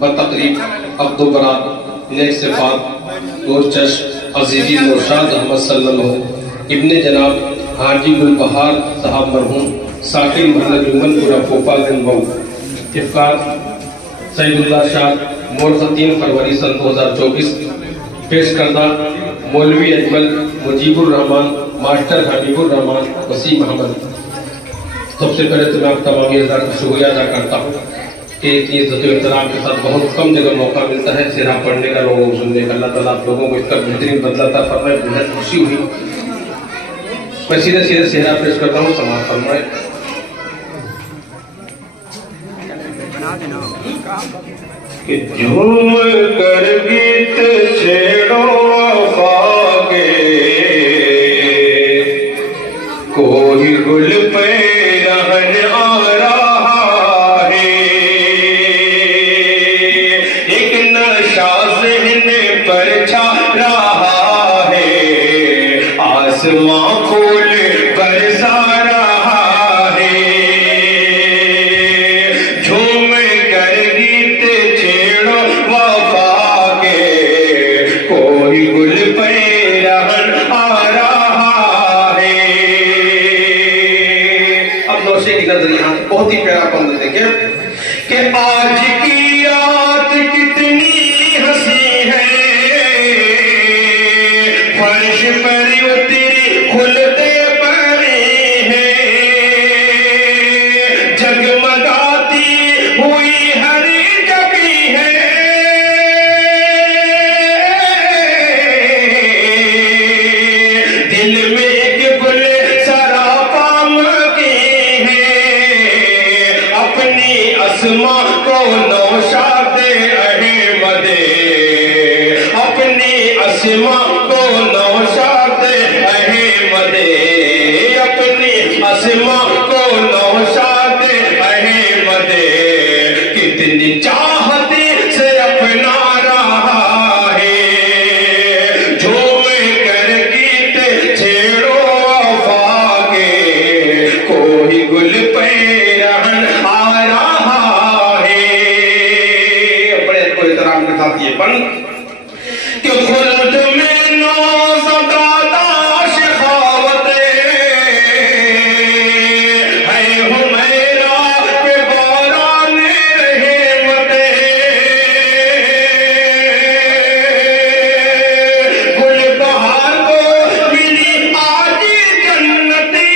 بتقریب عبد و برات نیک صفات نور چشم عزیزی نورشاد احمد صلی اللہ ابن جناب حاجی گلبہار صاحب مرحوم ساکن محمد جمل پورا پوپا دن بہو افکار سعید اللہ شاہ مورخ 3 فروری سن 2024 پیش کردہ مولوی اجمل مجیب الرحمن ماسٹر حبیب الرحمن وسیم محمد. سب سے پہلے تو میں آپ تمام ازدار کا شکریہ ادا کرتا ہوں کہ اتنی عزت و احترام کے ساتھ بہت کم جگہ موقع ملتا ہے سیرہ پڑھنے کا، لوگوں کو سننے کا. اللہ تعالیٰ آپ لوگوں کو اس کا بہترین بدلہ عطا فرمائے. بہت خوشی ہوئی. میں سیدھے سیرہ پیش کرتا ہوں، سماعت فرمائے. کہ جھوم کر گیت چھیڑو وفا کے، کوئی گل پہ رہن آ رہا ہے، ایک نشہ ذہن پر چھا رہا ہے، آسماں پھول برسا رہا ہے. جھوم کر گیت چھیڑو وفا کے، کوئی گل پہ رہن آ رہا ہے. اب نوشے کی نظر یہاں بہت ہی پیارا بند دیکھیں کہ آج کی یاد کتنی ہنسی ہے، فرش پر اتری کھلتے پڑے ہیں، جگمگاتی ہوئی ہر جگہ ہے، دل میں ایک گل سراپا مکی ہے، اپنی اسماء کو نوشاد احمد، اپنی اسماء کو نوشاد احمد، اپنی اسماء کو نوشاد احمد، کتنی چاہت سے اپنا رہا ہے. جھوم کر گیت چھیڑو وفا کے، کوئی گل پہ رہن آ رہا ہے. بڑے احترام کے ساتھ یہ بند کہ خلد میں نوزدادہ شخاوت ہے، حمیرہ پہ باران رحمت، گل بہار کو ملی آج جنتی،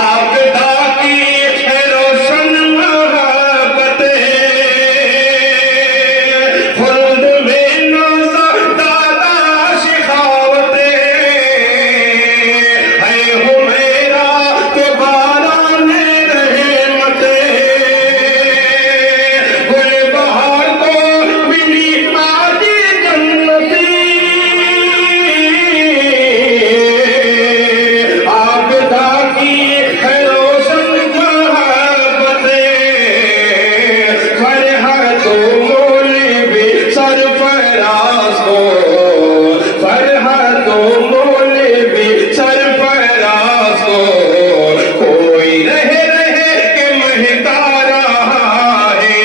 آبدہ کی ہے روشن محبت، خلد میں نوزدادہ شخاوت ہے، حمیرہ پہ باران رحمت، گل بہار کو ملی آج جنتی، آبدہ کی ہے روشن محبت، فرحت و مولوی سرفراز کو، فرحت و مولوی سرفراز کو، کوئی رہ کے مہکا رہا ہے،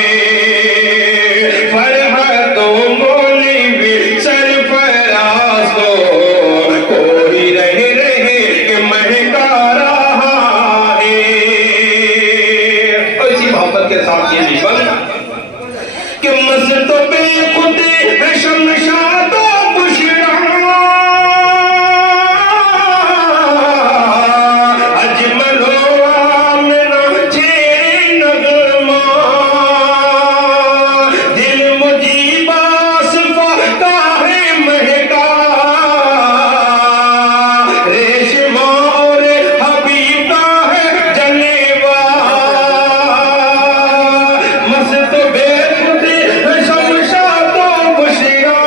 فرحت و مولوی سرفراز کو، کوئی رہ کے مہکا رہا ہے. اور اسی محبت کے ساتھ یہ بھی بند کہ مست بے خود ہے شمشاد و بشرا، اجمل و آمنہ چھے نغمہ، دل مجیب آصفہ کا ہے مہکا، ریشمہ اور حبیب کا ہے جلوہ، مست بے خود ہے شمشاد و بشرا،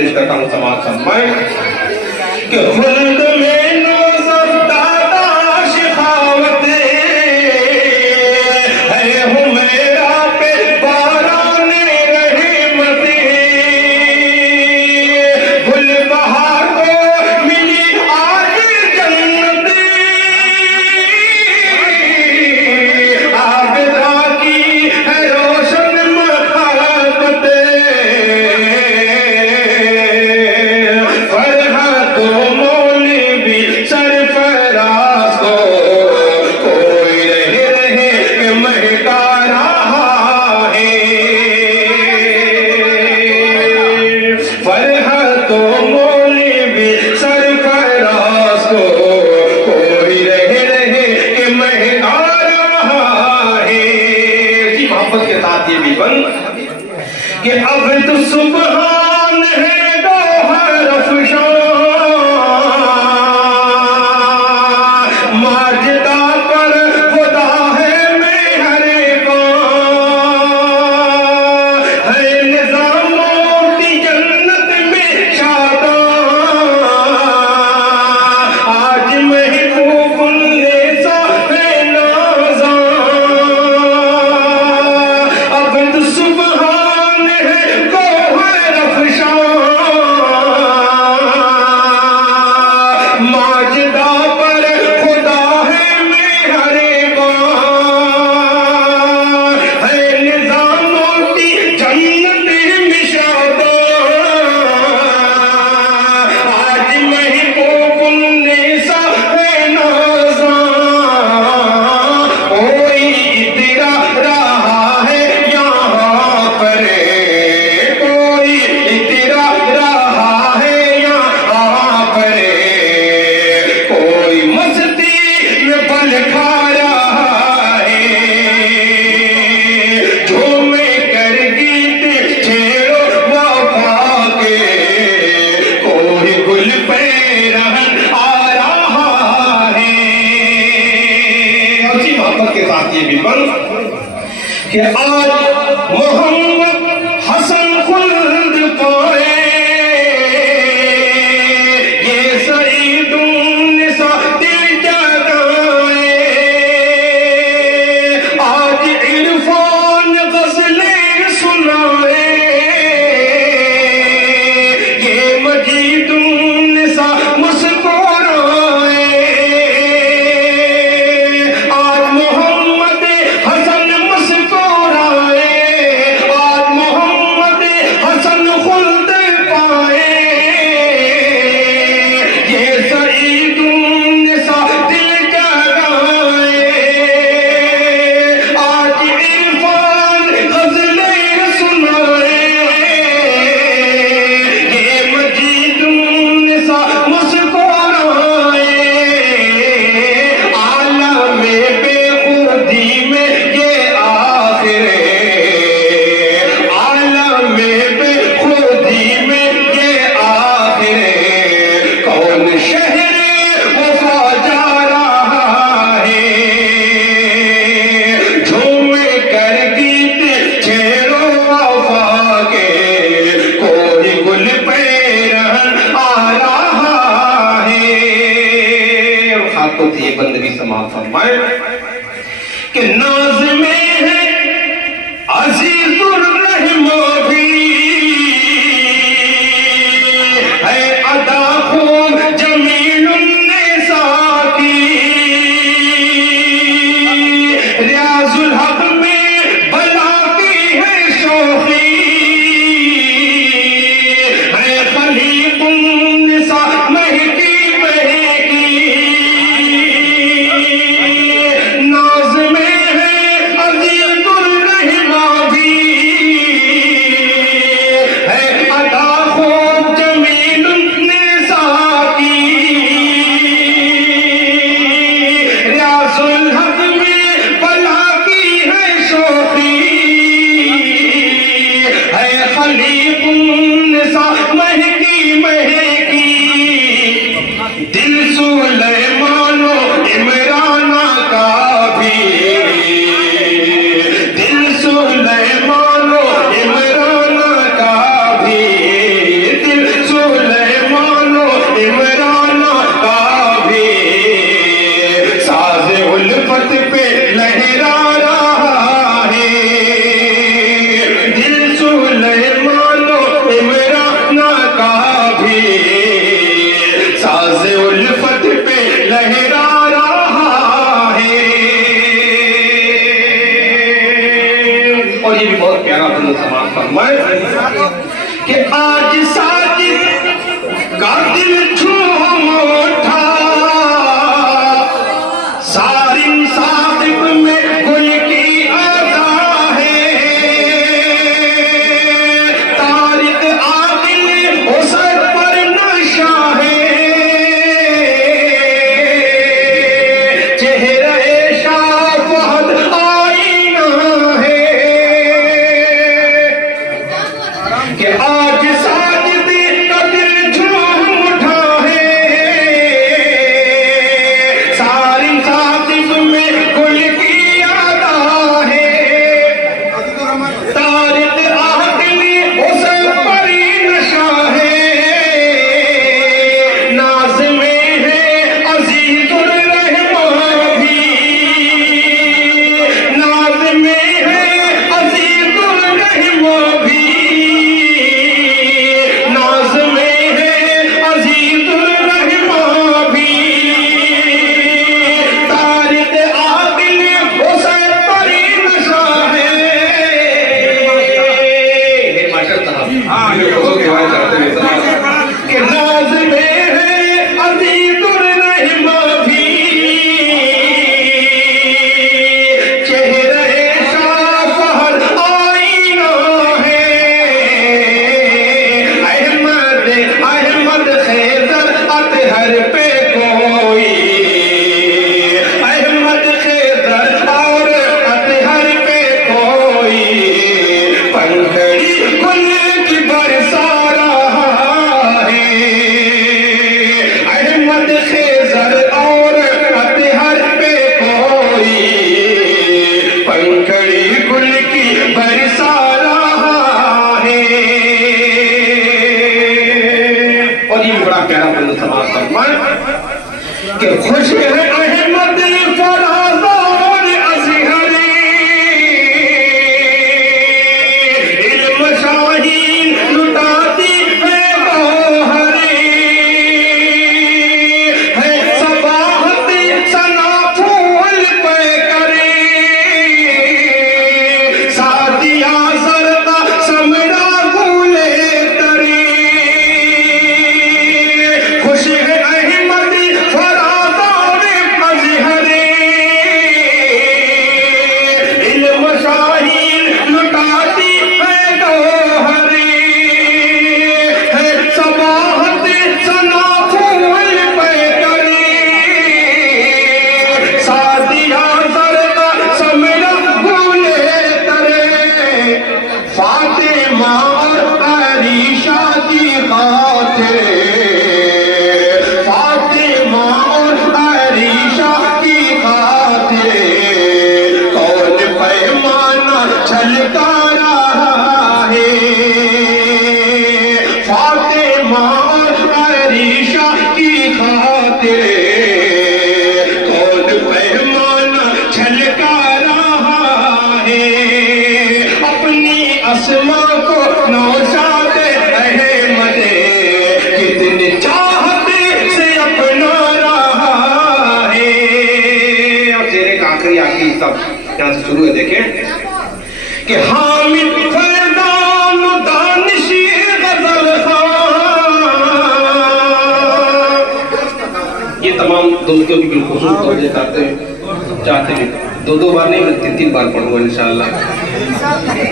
پیش کرتا ہوں سماعت فرمائیں کہ خلد میں نوزر دادا شخاوت ہے حمیرہ پہ باران رحمت گل بہار کو ملی آج جنت عابدہ کی ہے روشن محبت فرحت و مولوی سرفراز کو کوئی رہے کہ مہکا رہا ہے فرحت و مولوی سرفراز کو کوئی رہے کہ مہکا رہا ہے جی محبت کے ساتھ یہ بھی بن کہ اب تو سبحان ہے گوہر افشان ماجدہ پر خدا ہے مہربان ہے نظاموں کی جنت میں شاداں آج محبوب النساء ہے نازاں عبد سبحان ہے گوہر افشان ماجدہ پر خدا ہے مہربان ہے نظاموں کی جنت میں شاداں آج محبوب النساء ہے نازاں کوئی اترا رہا ہے یہاں پر کوئی اترا رہا ہے یہاں پر کوئی مستی میں پل کھا رہا ہے جھوم کر گیت چھیڑو وفا کے کوئی گل پہ رہن آ رہا ہے اسی محبت کے ساتھ یہ بھی بن کہ آج محمد حسن خلد پائے یہ سعید النساء دل جگائے آج عرفان غزلیں سنائے یہ مجید النساء مسکرائے آج محمد حسن مسکرائے آج محمد حسن خلد پائے یہ سعید النساء دل جگائے آج عرفان غزلیں سنائے یہ مجید النساء مسکرائے عالم بے خودی میں یہ آخر عالم بے خودی میں یہ آخر کون شہر وفا جا رہا ہے جھوم کر گیت چھیڑو وفا کے کوئی گل پہ رہن آ رہا ہے خاک کو یہ بندگی سماعت فرمائے کہ ناز میں ہے عزیز الرحمہ بھی ہے ادا خون جمیل النساء کی ریاض الحق میں بلا کی ہے شوخی ہے خلیق النساء مہکی مہکی ناز میں ہے اور یہ بھی بڑا پیارا بند سماعت فرمائیں کہ خوش ہے احمد فرازان ازہری علم شاہین لٹاتی ہے گوہری ہے صباحت سنا پھول پہ کرے سادیا زرقا سمرا گولے ترے خوش ہے احمد فرازان ازہری علم شاہین لٹاتی ہے گوہری ہے صباحت سنا پھول پہ کرے سادیا زرقا سمرا گولے ترے فاطمہ اور عریشہ کی خاطر فاطمہ اور عریشہ کی خاطر کون پیمانہ چھلکا رہا ہے فاطمہ اور عریشہ کی خاطر کون پیمانہ چھلکا رہا ہے اپنی اسما کو نوشاد احمد کتنی چاہت سے اپنا رہا ہے اور تیرے کا آخری سب یہاں سے شروع ہے دیکھیں کہ حامد فیضان دانشی غزل خان یہ تمام دوستوں کی بالخصوص توجہ چاہتے ہیں دو بار نہیں میں تین بار پڑھوں گا انشاءاللہ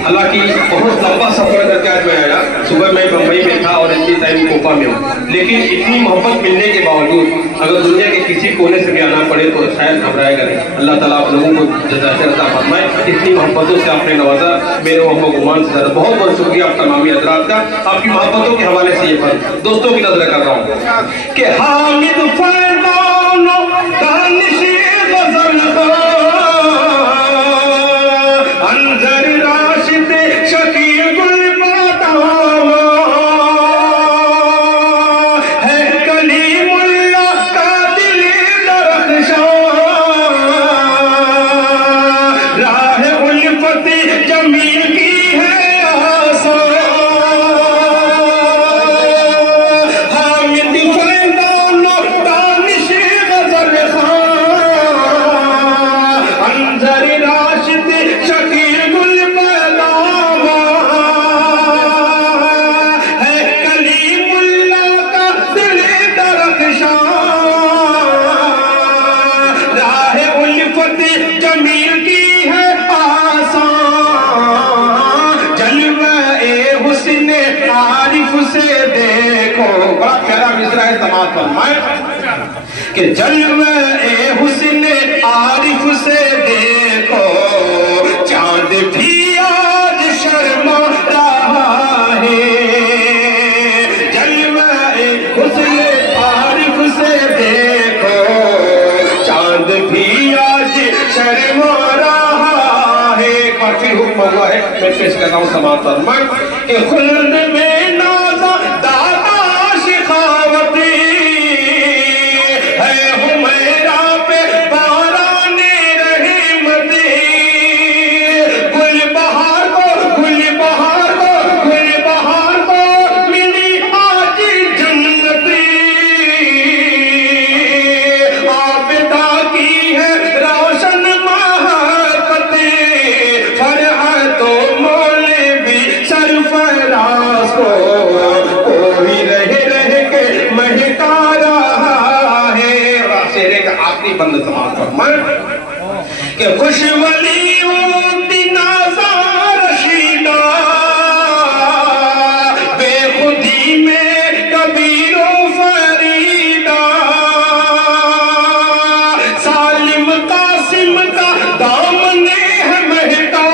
اللہ کی بہت لمبا سفر کر کے آج میں آیا صبح میں بمبئی میں تھا اور اتنی ٹائم کوپا میں ہوں لیکن اتنی محبت ملنے کے باوجود اگر دنیا کے کسی کونے سے بھی آنا پڑے تو شاید گھبرائے گا نہیں اللہ تعالیٰ آپ لوگوں کو جزائے عطا فرمائے اتنی محبتوں سے آپ نے نوازا میرے وہاں گمان سے زیادہ بہت بہت شکریہ آپ تمامی حضرات کا آپ کی محبتوں کے حوالے سے یہ پر دوستوں کی نظر کر رہا ہوں کہ حامد فیضان دانشی غزل خان انظر راشد شکیل گل بادام ہے کلیم اللہ کا دل درخشاں راہ الفت جمیل کی ہے آسان حامد فیضان دانش غزل خان انظر راشد شکیل گل بادام ہے کلیم اللہ کا دل درخشاں راہ الفت جمیل کی ہے آسان جلوہ حسن عارف سے دیکھو بڑا پیارا مصرع ہے سماعت فرمائیں کہ جلوہ حسن عارف سے دیکھو چاند بھی آج شرما رہا ہے جلوہ حسن عارف سے دیکھو چاند بھی آج شرما رہا ہے ایک بار پھر حکم ہوا ہے میں پیش کر رہا ہوں سماعت فرمائیں کہ خلد میں نازا دادا شخاوتی ہے حمیرہ پہ باران رحمتی گل بہار کو ملی آج جنتی عابدہ کی ہے روشن محبتی فرحت و مولوی سرفراز کو کوئی رہ کے مہکا رہا ہے شعرے کا آخری بند سماعت فرمائیں کہ خوش ولیوں کی نازا رشیدہ بے خودی میں کبیر و فریدہ سالم قاسم کا دامن ہے مہکا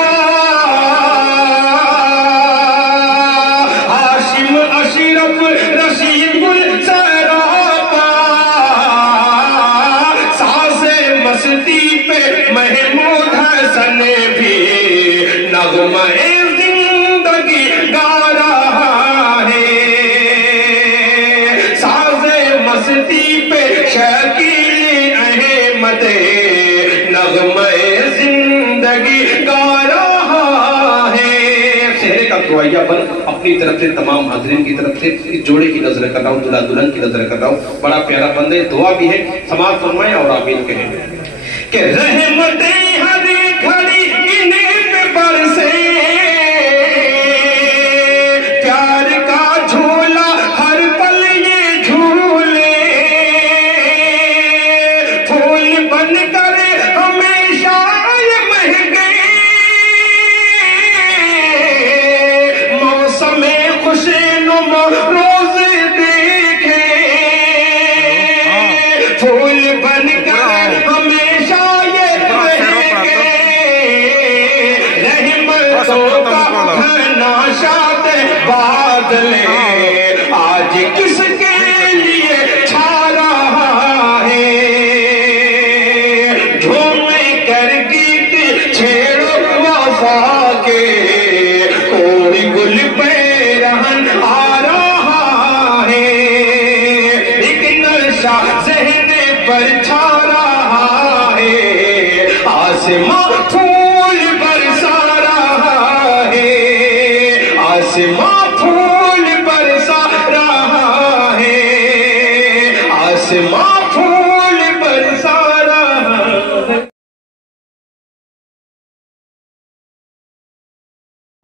ہاشم اشرف رشید گل سراپا ساز مستی پہ محمود حسن کا دعائیہ بن اپنی طرف سے تمام حاضرین کی طرف سے اس جوڑے کی نظر کر رہا ہوں، دلہا دلہن کی نظر کر رہا ہوں. بڑا پیارا بندہ ہے، دعا بھی ہے، سماعت فرمائیں اور آمین کہیں کہ رحمتیں ہر گھڑی انہیں پہ برسے، پیار کا جھولا ہر پل یہ جھولے، پھول بن کر ہمیشہ یہ مہکے، موسم خوش نما روز دیکھے، پھول بن کر ہمیشہ یہ مہکے، رحمتوں کا گھنا شاد بادل آج کس کے لیے چھا رہا ہے، جھوم کر گیت چھیڑو وفا کے، کوئی گل پہ رہن آ رہا ہے، ایک نشہ ذہن پر چھا رہا ہے، آسماں پھول برسا رہا ہے، آسماں پھول برسا رہا ہے، آسماں پھول برسا رہا ہے.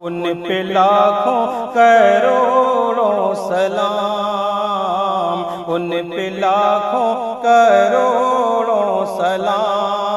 ان پہ لاکھوں کروڑوں سلام، ان پہ لاکھوں کروڑوں سلام.